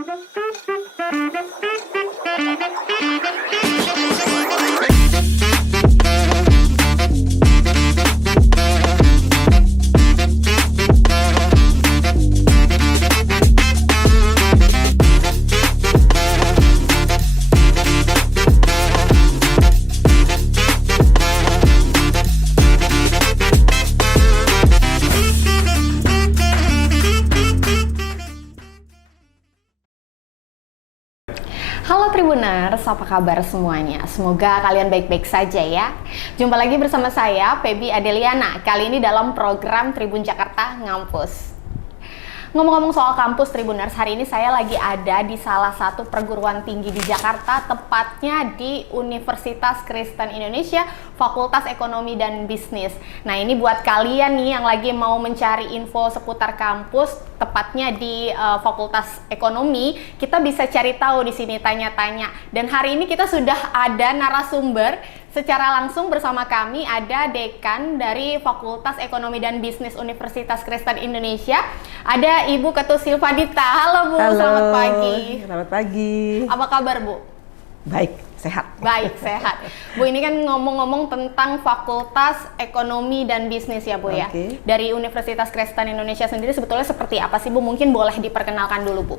Halo Tribuners, apa kabar semuanya? Semoga kalian baik-baik saja ya. Jumpa lagi bersama saya, Feby Adeliana. Kali ini dalam program Tribun Jakarta Ngampus. Ngomong-ngomong soal kampus Tribuners, hari ini saya lagi ada di salah satu perguruan tinggi di Jakarta, tepatnya di Universitas Kristen Indonesia, Fakultas Ekonomi dan Bisnis. Nah, ini buat kalian nih yang lagi mau mencari info seputar kampus, tepatnya di Fakultas Ekonomi, kita bisa cari tahu di sini, tanya-tanya. Dan hari ini kita sudah ada narasumber secara langsung bersama kami, ada Dekan dari Fakultas Ekonomi dan Bisnis Universitas Kristen Indonesia, ada Ibu Ketut Silvadita. Halo Bu, halo, selamat pagi. Selamat pagi. Apa kabar Bu? Baik, sehat. Baik, sehat. Bu, ini kan ngomong-ngomong tentang Fakultas Ekonomi dan Bisnis ya Bu ya. Dari Universitas Kristen Indonesia sendiri sebetulnya seperti apa sih Bu? Mungkin boleh diperkenalkan dulu Bu.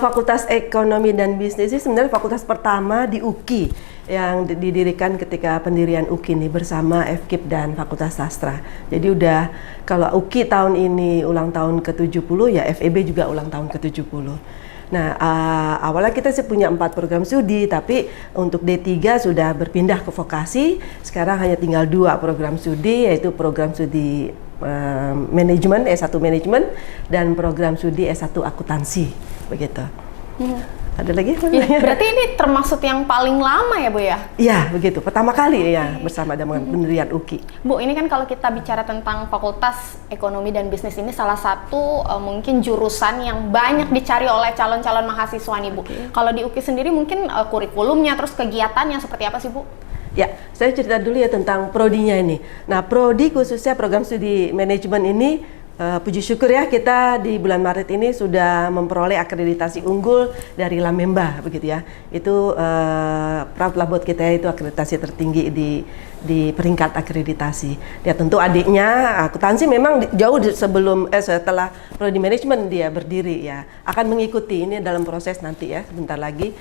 Fakultas Ekonomi dan Bisnis ini sebenarnya fakultas pertama di UKI yang didirikan ketika pendirian UKI ini bersama FKIP dan Fakultas Sastra. Jadi udah kalau UKI tahun ini ulang tahun ke-70, ya FEB juga ulang tahun ke-70. Nah, awalnya kita sih punya 4 program studi, tapi untuk D3 sudah berpindah ke vokasi. Sekarang hanya tinggal 2 program studi, yaitu program studi manajemen, S1 manajemen, dan program studi S1 akuntansi, begitu. Ada lagi? Ya, berarti ini termasuk yang paling lama ya Bu ya? Iya, begitu. Pertama kali ya bersama dengan pendirian UKI. Bu, ini kan kalau kita bicara tentang Fakultas Ekonomi dan Bisnis ini salah satu mungkin jurusan yang banyak dicari oleh calon-calon mahasiswa nih Bu. Kalau di UKI sendiri mungkin kurikulumnya, terus kegiatannya seperti apa sih Bu? Ya, saya cerita dulu ya tentang prodinya ini. Nah, prodi khususnya program studi manajemen ini, puji syukur ya kita di bulan Maret ini sudah memperoleh akreditasi unggul dari Lamemba, begitu ya. Itu proud lah buat kita, itu akreditasi tertinggi di peringkat akreditasi. Ya tentu adiknya akuntansi memang jauh sebelum setelah prodi manajemen dia berdiri ya, akan mengikuti ini dalam proses nanti ya, sebentar lagi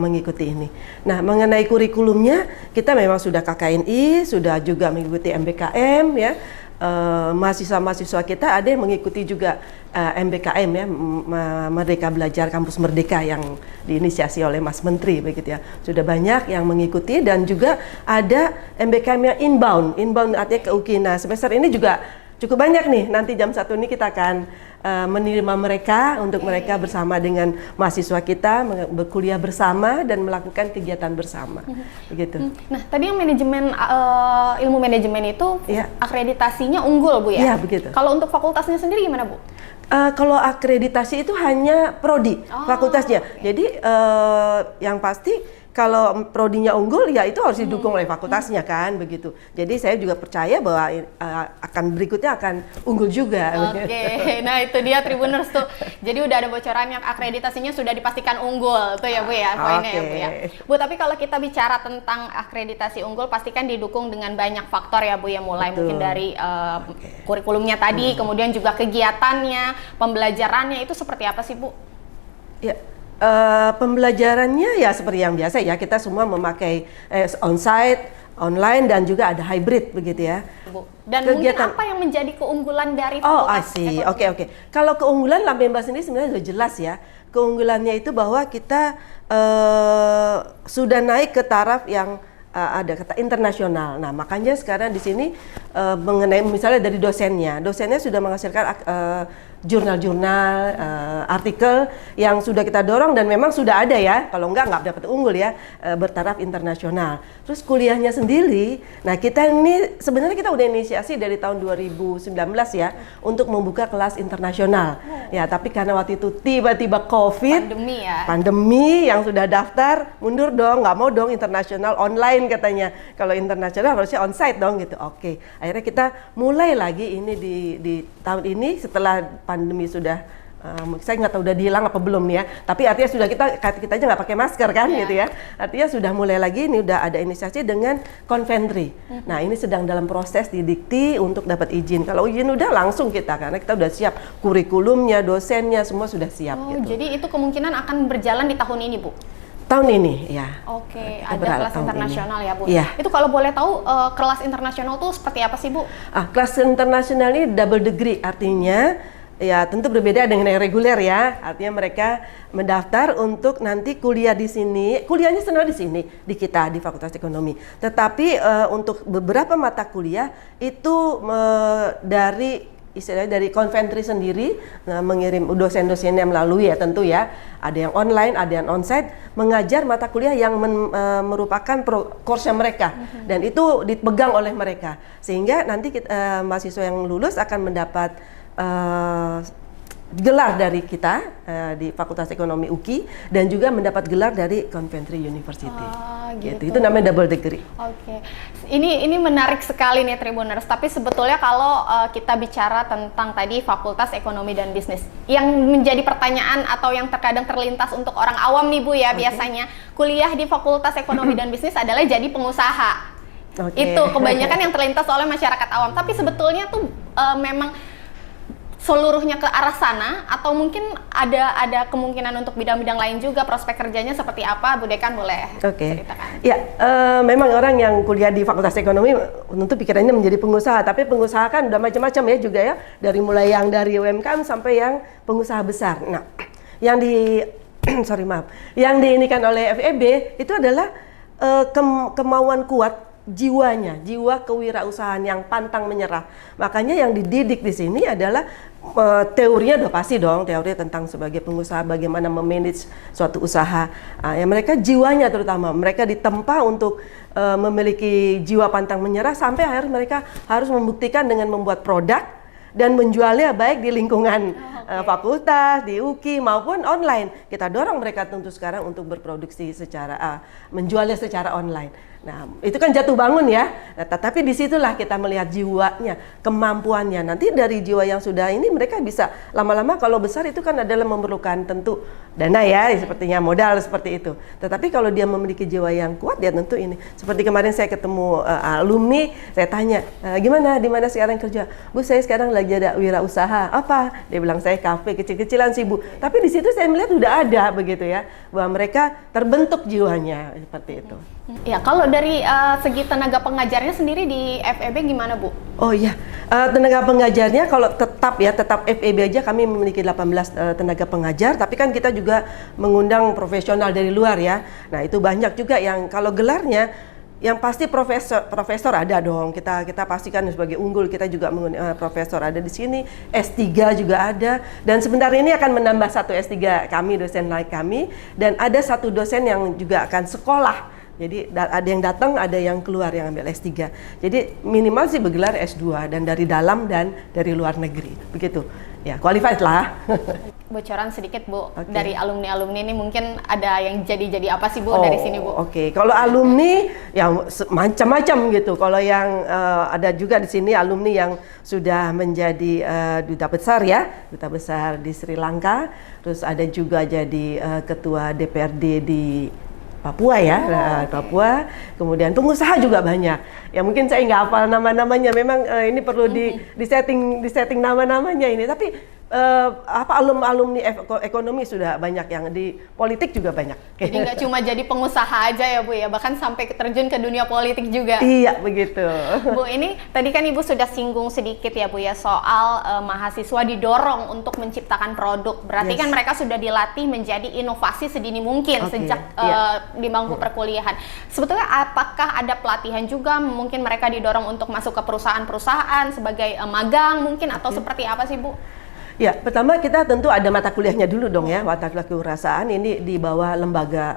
mengikuti ini. Nah, mengenai kurikulumnya kita memang sudah KKNI, sudah juga mengikuti MBKM ya. Mahasiswa-mahasiswa kita ada yang mengikuti juga MBKM ya, Merdeka Belajar Kampus Merdeka yang diinisiasi oleh Mas Menteri, begitu ya. Sudah banyak yang mengikuti, dan juga ada MBKM yang inbound artinya ke UKI. Nah, semester ini juga cukup banyak nih. Nanti jam 1 ini kita akan menerima mereka untuk mereka bersama dengan mahasiswa kita berkuliah bersama dan melakukan kegiatan bersama, begitu. Nah, tadi yang manajemen ilmu manajemen itu akreditasinya unggul Bu ya? Iya, begitu. Kalau untuk fakultasnya sendiri gimana Bu? Kalau akreditasi itu hanya prodi fakultasnya. Jadi yang pasti kalau prodinya unggul ya itu harus didukung oleh fakultasnya kan, begitu. Jadi saya juga percaya bahwa berikutnya akan unggul juga. Oke, nah itu dia Tribuners tuh. Jadi udah ada bocoran yang akreditasinya sudah dipastikan unggul tuh ya Bu ya, poinnya ya Bu ya. Bu, tapi kalau kita bicara tentang akreditasi unggul pastikan didukung dengan banyak faktor ya Bu ya, mulai mungkin dari kurikulumnya tadi, kemudian juga kegiatannya, pembelajarannya itu seperti apa sih Bu? Ya. Pembelajarannya ya seperti yang biasa ya, kita semua memakai onsite, online, dan juga ada hybrid, begitu ya. Dan kegiatan, mungkin apa yang menjadi keunggulan dari fakultas ekonomi? Oke. Kalau keunggulan Lamemba sendiri sebenarnya sudah jelas ya. Keunggulannya itu bahwa kita sudah naik ke taraf yang ada kata internasional. Nah, makanya sekarang di sini mengenai misalnya dari dosennya sudah menghasilkan jurnal-jurnal, artikel yang sudah kita dorong dan memang sudah ada ya, kalau enggak dapat unggul ya, bertaraf internasional. Terus kuliahnya sendiri, nah kita ini sebenarnya kita udah inisiasi dari tahun 2019 ya untuk membuka kelas internasional. Ya, tapi karena waktu itu tiba-tiba COVID, pandemi yang sudah daftar mundur dong, nggak mau dong internasional online katanya. Kalau internasional harusnya onsite dong gitu. Oke, akhirnya kita mulai lagi ini di tahun ini setelah pandemi sudah Saya nggak tahu udah dihilang apa belum nih ya. Tapi artinya sudah kita aja nggak pakai masker kan gitu ya. Artinya sudah mulai lagi ini udah ada inisiasi dengan Konventri. Nah ini sedang dalam proses didikti untuk dapat izin. Kalau izin udah langsung kita karena kita udah siap kurikulumnya, dosennya semua sudah siap. Gitu. Jadi itu kemungkinan akan berjalan di tahun ini, Bu? Tahun ini, ya. Oke, ada kelas internasional ya, Bu? Iya. Itu kalau boleh tahu, kelas internasional tuh seperti apa sih, Bu? Kelas internasional ini double degree, artinya ya tentu berbeda dengan yang reguler ya. Artinya mereka mendaftar untuk nanti kuliah di sini. Kuliahnya sebenarnya di sini, di kita, di Fakultas Ekonomi. Tetapi untuk beberapa mata kuliah itu istilahnya dari Konventri sendiri mengirim dosen-dosennya melalui ya tentu ya. Ada yang online, ada yang onsite, mengajar mata kuliah yang merupakan course-nya mereka. Dan itu dipegang oleh mereka. Sehingga nanti mahasiswa yang lulus akan mendapat gelar dari kita di Fakultas Ekonomi UKI dan juga mendapat gelar dari Konventri University. Gitu. Itu namanya double degree. Oke. Ini menarik sekali nih Tribuners. Tapi sebetulnya kalau kita bicara tentang tadi Fakultas Ekonomi dan Bisnis, yang menjadi pertanyaan atau yang terkadang terlintas untuk orang awam nih Bu ya, biasanya kuliah di Fakultas Ekonomi dan Bisnis adalah jadi pengusaha. Itu kebanyakan yang terlintas oleh masyarakat awam. Tapi sebetulnya tuh memang seluruhnya ke arah sana atau mungkin ada kemungkinan untuk bidang-bidang lain juga, prospek kerjanya seperti apa, Bu Dekan boleh ceritakan? Ya, memang orang yang kuliah di Fakultas Ekonomi tentu pikirannya menjadi pengusaha, tapi pengusaha kan udah macam-macam ya juga ya, dari mulai yang dari UMKM sampai yang pengusaha besar. Nah, yang yang diinikan oleh FEB itu adalah kemauan kuat jiwanya, jiwa kewirausahaan yang pantang menyerah. Makanya yang dididik di sini adalah teorinya udah pasti dong, teori tentang sebagai pengusaha bagaimana memanage suatu usaha. Ya mereka jiwanya terutama, mereka ditempa untuk memiliki jiwa pantang menyerah sampai akhirnya mereka harus membuktikan dengan membuat produk dan menjualnya baik di lingkungan fakultas, di UKI maupun online. Kita dorong mereka tentu sekarang untuk berproduksi secara menjualnya secara online. Nah, itu kan jatuh bangun ya. Nah, tetapi disitulah kita melihat jiwanya, kemampuannya. Nanti dari jiwa yang sudah ini mereka bisa lama-lama kalau besar itu kan adalah memerlukan tentu dana ya, sepertinya modal seperti itu. Tetapi kalau dia memiliki jiwa yang kuat, dia tentu ini. Seperti kemarin saya ketemu alumni, saya tanya, gimana, di mana sekarang kerja? Bu, saya sekarang lagi ada wirausaha. Apa? Dia bilang saya kafe kecil-kecilan sih Bu. Tapi di situ saya melihat udah ada begitu ya, bahwa mereka terbentuk jiwanya seperti itu. Ya, kalau dari segi tenaga pengajarnya sendiri di FEB gimana, Bu? Oh iya, tenaga pengajarnya kalau tetap FEB aja kami memiliki 18 tenaga pengajar, tapi kan kita juga mengundang profesional dari luar ya. Nah itu banyak juga yang kalau gelarnya, yang pasti profesor ada dong. Kita pastikan sebagai unggul, kita juga profesor ada di sini, S3 juga ada, dan sebentar ini akan menambah satu S3 kami, dosen lain kami, dan ada satu dosen yang juga akan sekolah. Jadi ada yang datang, ada yang keluar yang ambil S3. Jadi minimal sih bergelar S2 dan dari dalam dan dari luar negeri. Begitu. Ya, qualified lah. Bocoran sedikit, Bu. Dari alumni-alumni ini mungkin ada yang jadi apa sih, Bu, dari sini, Bu? Kalau alumni yang macam-macam gitu. Kalau yang ada juga di sini alumni yang sudah menjadi duta besar ya, duta besar di Sri Lanka. Terus ada juga jadi ketua DPRD di Papua ya, Papua. Kemudian pengusaha juga banyak. Ya mungkin saya nggak hafal nama-namanya. Memang ini perlu di setting nama-namanya ini. Tapi alumni ekonomi sudah banyak, yang di politik juga banyak. Jadi nggak cuma jadi pengusaha aja ya Bu ya, bahkan sampai terjun ke dunia politik juga. Iya begitu. Bu, ini tadi kan Ibu sudah singgung sedikit ya Bu ya soal mahasiswa didorong untuk menciptakan produk. Berarti kan mereka sudah dilatih menjadi inovasi sedini mungkin sejak di bangku perkuliahan. Sebetulnya apakah ada pelatihan juga? Mungkin mereka didorong untuk masuk ke perusahaan-perusahaan sebagai magang mungkin atau seperti apa sih Bu? Ya, pertama kita tentu ada mata kuliahnya dulu dong ya, mata kuliah kewirausahaan ini di bawah lembaga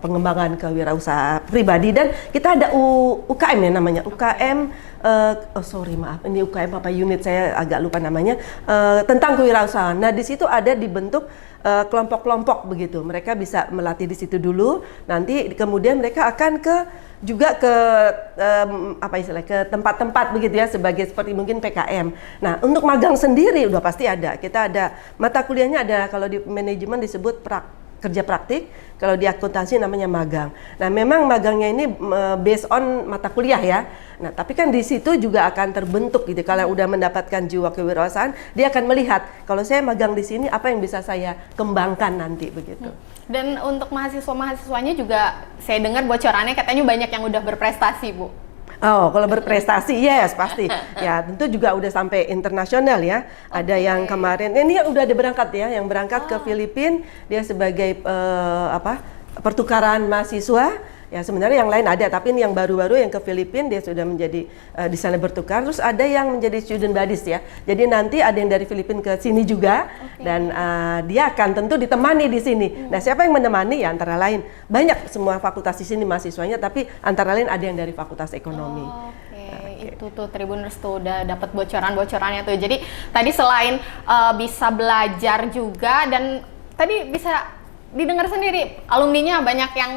pengembangan kewirausahaan pribadi, dan kita ada UKM ya namanya, UKM oh sorry maaf, ini UKM apa unit saya agak lupa namanya, tentang kewirausahaan. Nah di situ ada dibentuk kelompok-kelompok begitu. Mereka bisa melatih di situ dulu. Nanti kemudian mereka akan juga ke apa istilahnya, ke tempat-tempat begitu ya, sebagai seperti mungkin PKM. Nah untuk magang sendiri udah pasti ada. Kita ada mata kuliahnya, ada kalau di manajemen disebut kerja praktik, kalau di akuntansi namanya magang. Nah memang magangnya ini based on mata kuliah ya. Nah tapi kan di situ juga akan terbentuk gitu. Kalau udah mendapatkan jiwa kewirausahaan, dia akan melihat kalau saya magang di sini apa yang bisa saya kembangkan nanti begitu. Dan untuk mahasiswa-mahasiswanya juga saya dengar bocorannya katanya banyak yang udah berprestasi, Bu. Oh, kalau berprestasi, yes pasti. Ya, tentu juga udah sampai internasional ya. Ada yang kemarin, ini yang udah ada berangkat ya, yang berangkat ke Filipina, dia sebagai pertukaran mahasiswa. Ya sebenarnya yang lain ada, tapi ini yang baru-baru yang ke Filipina dia sudah menjadi di sana bertukar. Terus ada yang menjadi student buddies ya. Jadi nanti ada yang dari Filipina ke sini juga, dan dia akan tentu ditemani di sini. Nah siapa yang menemani ya antara lain banyak semua fakultas di sini mahasiswanya, tapi antara lain ada yang dari Fakultas Ekonomi. Itu tuh Tribuners tuh udah dapat bocoran-bocorannya tuh. Jadi tadi selain bisa belajar juga, dan tadi bisa didengar sendiri alumninya banyak yang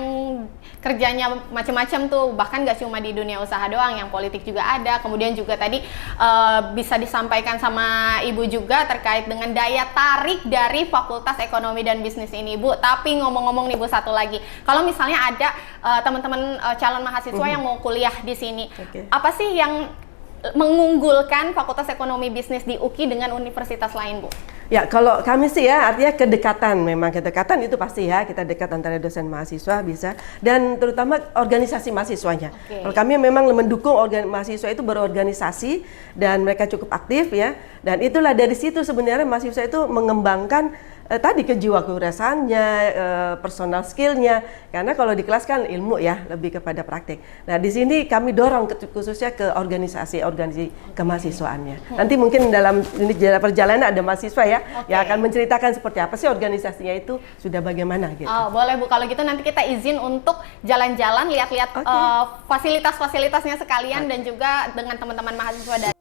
kerjanya macam-macam tuh, bahkan gak cuma di dunia usaha doang, yang politik juga ada. Kemudian juga tadi bisa disampaikan sama Ibu juga terkait dengan daya tarik dari Fakultas Ekonomi dan Bisnis ini, Bu. Tapi ngomong-ngomong nih Bu, satu lagi, kalau misalnya ada teman-teman calon mahasiswa yang mau kuliah di sini, apa sih yang mengunggulkan Fakultas Ekonomi Bisnis di UKI dengan universitas lain, Bu? Ya, kalau kami sih ya, artinya kedekatan, memang kedekatan itu pasti ya, kita dekat antara dosen mahasiswa bisa, dan terutama organisasi mahasiswanya. Kalau kami memang mendukung mahasiswa itu berorganisasi, dan mereka cukup aktif ya, dan itulah dari situ sebenarnya mahasiswa itu mengembangkan tadi kejiwa kewirausahaannya, personal skillnya, karena kalau di kelas kan ilmu ya, lebih kepada praktik. Nah di sini kami dorong khususnya ke organisasi kemahasiswaannya. Nanti mungkin dalam ini perjalanan ada mahasiswa ya, yang akan menceritakan seperti apa sih organisasinya itu, sudah bagaimana gitu. Oh, boleh Bu, kalau gitu nanti kita izin untuk jalan-jalan, lihat-lihat fasilitas-fasilitasnya sekalian, dan juga dengan teman-teman mahasiswa dari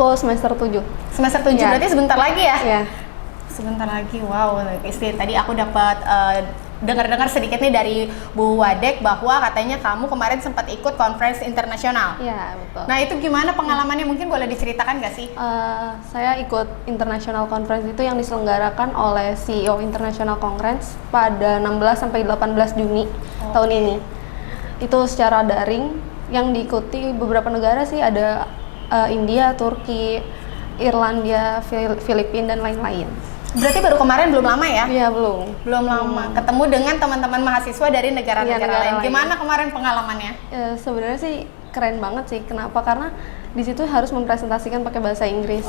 Aku semester 7. Semester 7 Ya. berarti sebentar lagi ya? Ya. Sebentar lagi, wow. Tadi aku dapat dengar-dengar sedikit nih dari Bu Wadek bahwa katanya kamu kemarin sempat ikut conference internasional. Iya, betul. Nah itu gimana pengalamannya? Mungkin boleh diceritakan nggak sih? Saya ikut International Conference itu yang diselenggarakan oleh CEO International Conference pada 16 sampai 18 Juni tahun ini. Itu secara daring yang diikuti beberapa negara sih, ada India, Turki, Irlandia, Filipina dan lain-lain. Berarti baru kemarin, belum lama ya? Iya, belum. Belum lama. Ketemu dengan teman-teman mahasiswa dari negara-negara Iya, negara lain. lain. Gimana kemarin pengalamannya? Sebenarnya sih keren banget sih. Kenapa? Karena di situ harus mempresentasikan pakai bahasa Inggris.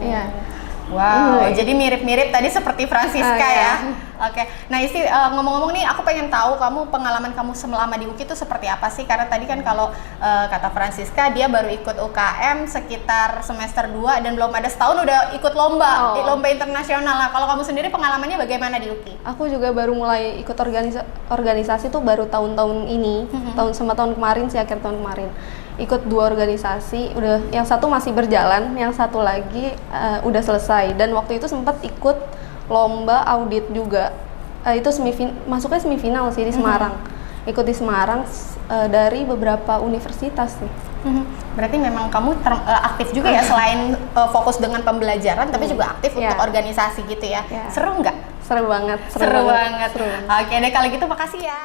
Iya. Wow, jadi mirip-mirip tadi seperti Francisca ya. Iya. Oke. Nah, ngomong-ngomong nih, aku pengen tahu pengalaman kamu selama di UKI itu seperti apa sih? Karena tadi kan kalau kata Francisca dia baru ikut UKM sekitar semester 2 dan belum ada setahun udah ikut lomba, lomba internasional. Nah, kalau kamu sendiri pengalamannya bagaimana di UKI? Aku juga baru mulai ikut organisasi tuh baru tahun-tahun ini, tahun kemarin sih, akhir tahun kemarin. Ikut 2 organisasi, udah yang satu masih berjalan, yang satu lagi udah selesai. Dan waktu itu sempat ikut lomba audit juga. Itu masuknya semifinal sih di Semarang. Ikut di Semarang dari beberapa universitas sih. Berarti memang kamu aktif juga ya, selain fokus dengan pembelajaran, tapi juga aktif untuk organisasi gitu ya. Seru nggak? Seru banget. Seru banget. Oke deh, kalau gitu makasih ya.